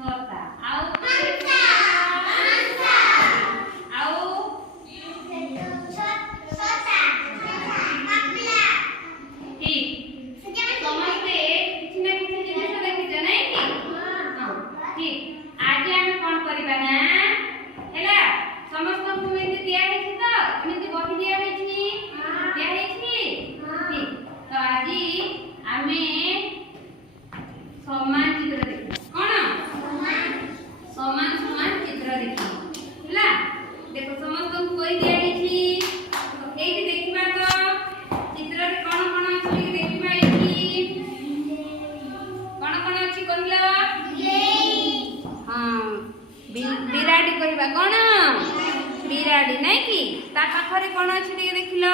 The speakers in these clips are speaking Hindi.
ଛତା ଆଉ बिराड़ी कहवा कौन बिराड़ी नहीं कि ता पाखरे कौन अछि टिके देखिलो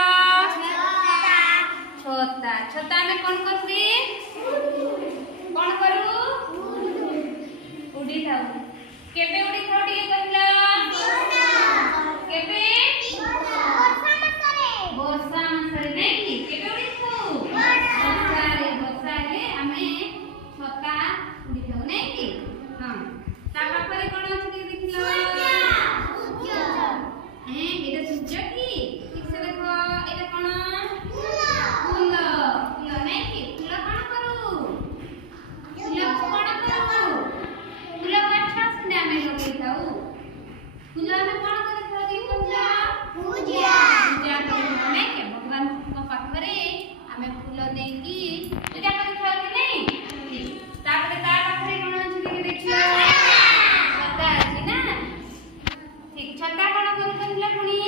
छता छता में कौन करसी कौन करू उड़ी थाउ केबे उड़ी थाउ टिके कहला केबे वर्षा मासरे नहीं कि केबे उड़ी थाउ वर्षा रे हमें छता उड़ी थाउ नहीं कि हां ता पाखरे कौन अछि टिके देखिलो এটা সূর্য কি ঠিক সে দেখো এটা কোন ফুল ফুল ফুল নাই কি ফুল কোন করু ফুল কোন করু ফুল গছ সনে আমি লগাই দাও ফুল আমি কোন করে খাই পূজা পূজা পূজা করি নাই কি ভগবান को পাখরে আমি ফুল দেই কি পূজা করি খাই কি নাই তারপরে তার পাখরে কোন আছে দেখিও ছতা আছে না ঠিক ছতা কোন করে কহিলা পুনি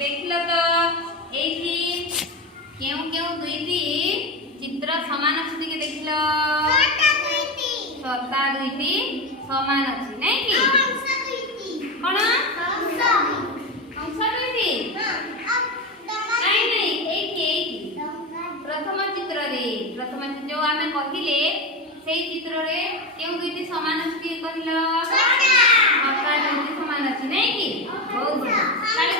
देखिल तो एठी केउ केउ दुईटी चित्र समान अछि के देखिल छता दुईटी समान अछि नै कि हंस दुईटी कोन हंस हंस दुईटी नहीं नहीं एठी प्रथम चित्र जो आमे कहिले सेई चित्र रे केउ दुईटी समान अछि के कहिल छता दुईटी समान अछि नै कि बहुत ताले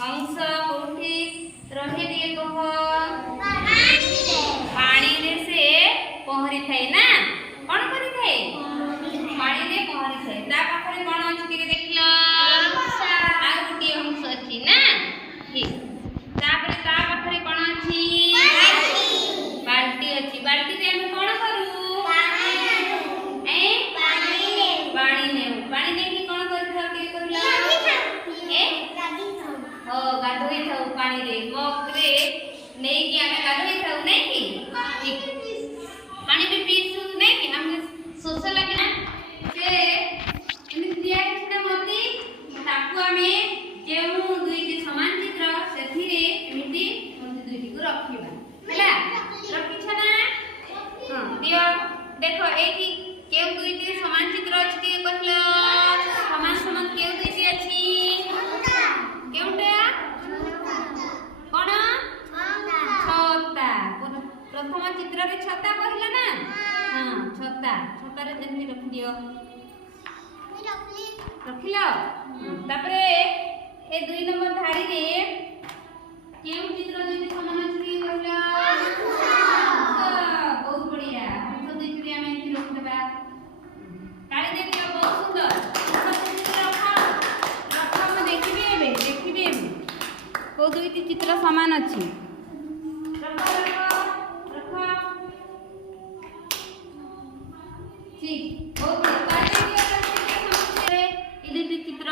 हंस कोठी रहे दिए कह पानी रे से पहरी थाए ना कौन करी थाए पानी रे पहरी थाए ता पाखरे कोन अछि टिके देखिलो आ गुटी हंस अछि ना ठीक तापरे ता पाखरे कोन अछि बाल्टी अछि बाल्टी रे हम कोन करू पानी ने कि कोन करी थाउ टिके कहिला हो गाधोई थाउ पानी रे मग रे नहीं कि हमें गाधोई थाउ नहीं कि ठीक पानी भी पीसु नहीं कि हम शोष लगे ना से एमि दिया किछटा मोती ताकू हमें जेउ दुईटी समान चित्र सेथि रे एमिति मोती दुईटी को रखिबा हैला रखि छ ना हां दियो देखो एठी केउ दुईटी समान चित्र अछि के कहलो समान समान केउ दुईटी अछि केउटा कोन छता प्रथम चित्र रे छता कहला ना हां छता छता रे जेमि रख दियो रखिलो तापरे ए 2 नंबर धारी रे केउ चित्र दुईटी समान अछि कहला बहुत बढ़िया हम दुईटी रे हम एथि रख देबा काली देखियो बहुत सुंदर को दुईटी चित्र समान अछि ठीक बहुत दुईटी चित्र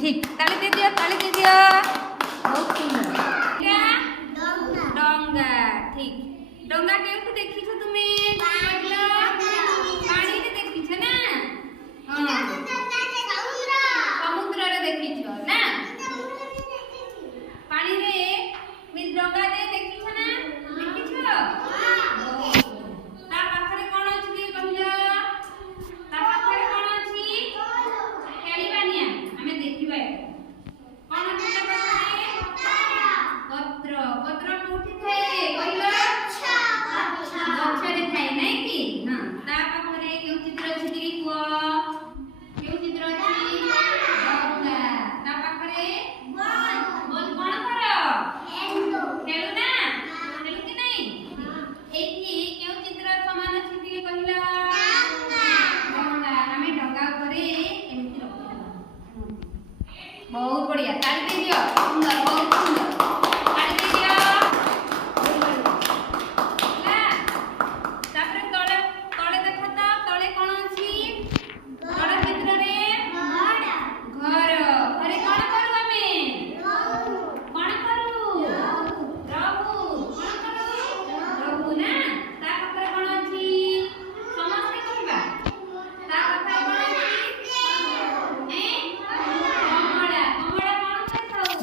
ठीक ताली दे दियो बहुत सुंदर डोंगा ठीक डोंगा केउठी देखिছো तुमे पानी बहुत बढ़िया ताली दे दियो सुंदर बहुत सुंदर ताली दे दियो ना तापर तळे तळे देखो तो तळे कोन अछि घर भितर रे घर घरे कोन करू हमें कोन करू रहू कोन करू रहू ना ता पाखरे कोन अछि समस्त कहबा ता पाखरे कोन अछि ए कमला कमला कोन खाऊ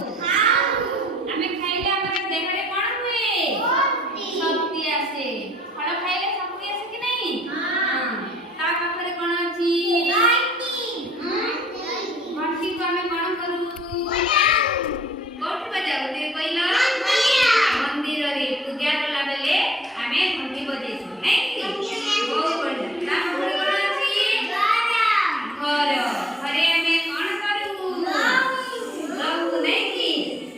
आमे खाइले हमर देहरे कोन हुए शक्ति आसे फल खाइले शक्ति आसे कि नहीं हां ता पाखरे कोन अछि घंटी को हमें कोन करू कोठी बजाऊ ते कइला मंदिर रे पूजा कला बेले हमें घंटी बजेछु नहीं बहुत बढ़िया ता पाखरे कोन अछि घर घरे हमें कोन करू रहू नहीं कि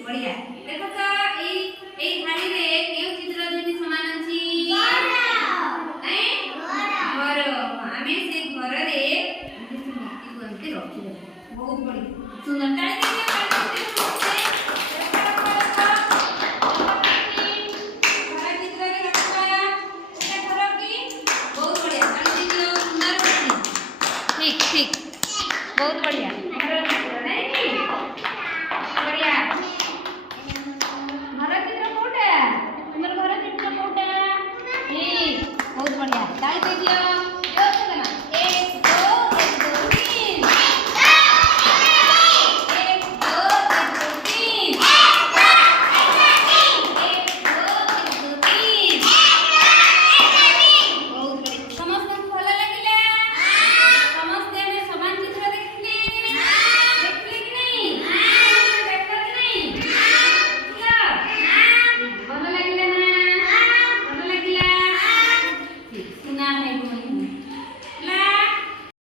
बढ़िया देखो तो ए थाली रे केउ चित्र दुनी समान अछि हैं घर हमें से घर रे मूर्ति को एमती रखी बहुत बढ़िया सुंदर ताली दे दियो घर चित्र रे रखा एटा घर की बहुत बढ़िया ताली दे दियो सुंदर ठीक ठीक बहुत बढ़िया।